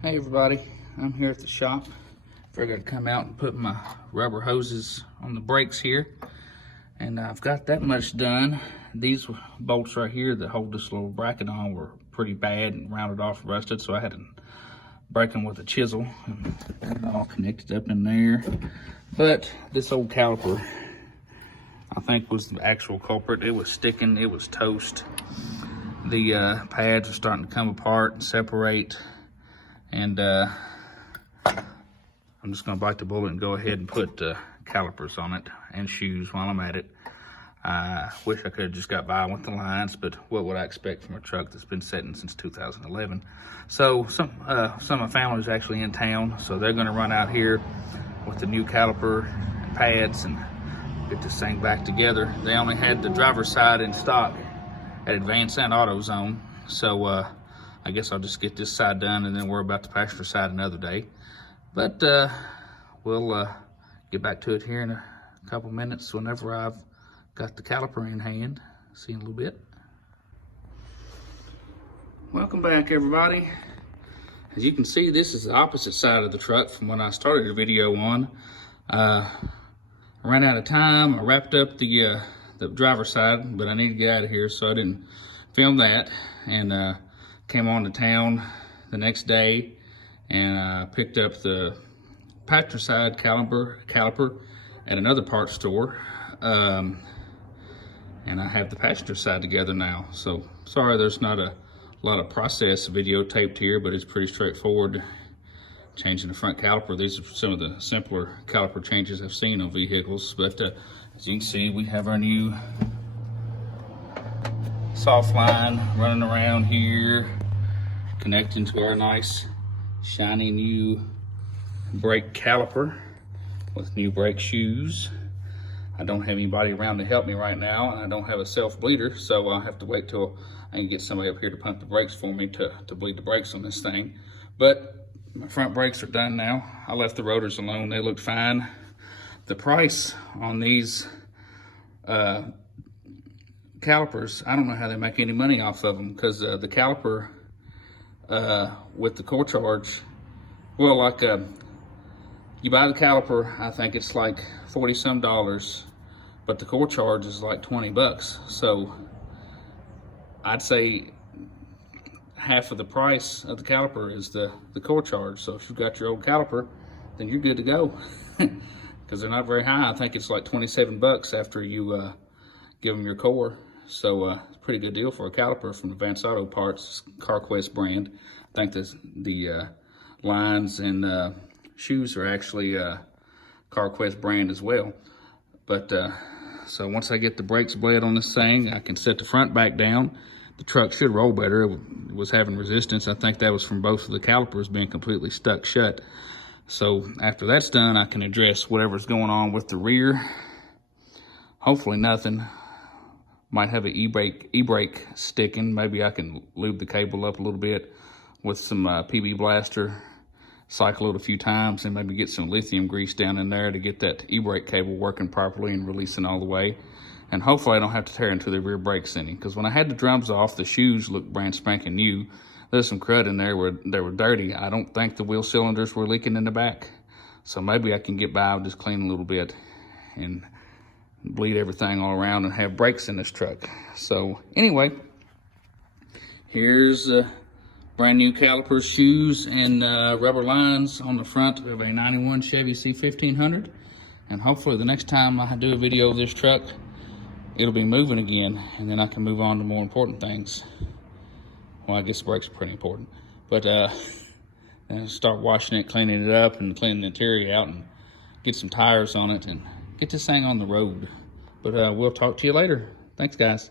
Hey everybody, I'm here at the shop. Figured I'd come out and put my rubber hoses on the brakes here. And I've got that much done. These bolts right here that hold this little bracket on were pretty bad and rounded off, rusted, so I had to break them with a chisel and got it all connected up in there. But this old caliper, I think, was the actual culprit. It was sticking, it was toast. The pads are starting to come apart and separate. And I'm just gonna bite the bullet and go ahead and put calipers on it and shoes while I'm at it. I wish I could have just got by with the lines, but what would I expect from a truck that's been sitting since 2011? So some of my family is actually in town, so they're gonna run out here with the new caliper and pads and get this thing back together. They only had the driver's side in stock at Advance and AutoZone, so I guess I'll just get this side done and then worry about the passenger side another day. But we'll get back to it here in a couple minutes whenever I've got the caliper in hand. See you in a little bit. Welcome back, everybody. As you can see, this is the opposite side of the truck from when I started the video on. I ran out of time. I wrapped up the driver's side, but I need to get out of here, so I didn't film that. And came on to town the next day and picked up the passenger side caliper at another parts store. And I have the passenger side together now. So sorry there's not a lot of process videotaped here, but it's pretty straightforward. Changing the front caliper. These are some of the simpler caliper changes I've seen on vehicles. But as you can see, we have our new soft line running around here, connecting to our nice shiny new brake caliper with new brake shoes. I don't have anybody around to help me right now, and I don't have a self bleeder, so I'll have to wait till I can get somebody up here to pump the brakes for me to bleed the brakes on this thing. But my front brakes are done now. I left the rotors alone, they look fine. The price on these calipers, I don't know how they make any money off of them, because the caliper with the core charge, well, like you buy the caliper, I think it's like $40 some, but the core charge is like $20. So I'd say half of the price of the caliper is the core charge. So if you've got your old caliper, then you're good to go, because they're not very high. I think it's like $27 after you give them your core. So it's a pretty good deal for a caliper from Advance Auto Parts, CarQuest brand. I think the lines and shoes are actually CarQuest brand as well. But so once I get the brakes bled on this thing, I can set the front back down. The truck should roll better. It was having resistance. I think that was from both of the calipers being completely stuck shut. So after that's done, I can address whatever's going on with the rear. Hopefully nothing. Might have an e-brake sticking. Maybe I can lube the cable up a little bit with some PB Blaster, cycle it a few times, and maybe get some lithium grease down in there to get that e-brake cable working properly and releasing all the way. And hopefully I don't have to tear into the rear brakes any, because when I had the drums off, the shoes looked brand spanking new. There's some crud in there where they were dirty. I don't think the wheel cylinders were leaking in the back. So maybe I can get by with just clean a little bit and bleed everything all around and have brakes in this truck. So anyway, here's brand new calipers, shoes, and rubber lines on the front of a 91 Chevy C1500. And hopefully the next time I do a video of this truck, it'll be moving again, and then I can move on to more important things. Well, I guess brakes are pretty important. But and start washing it, cleaning it up, and cleaning the interior out, and get some tires on it, and get this thing on the road. But we'll talk to you later. Thanks, guys.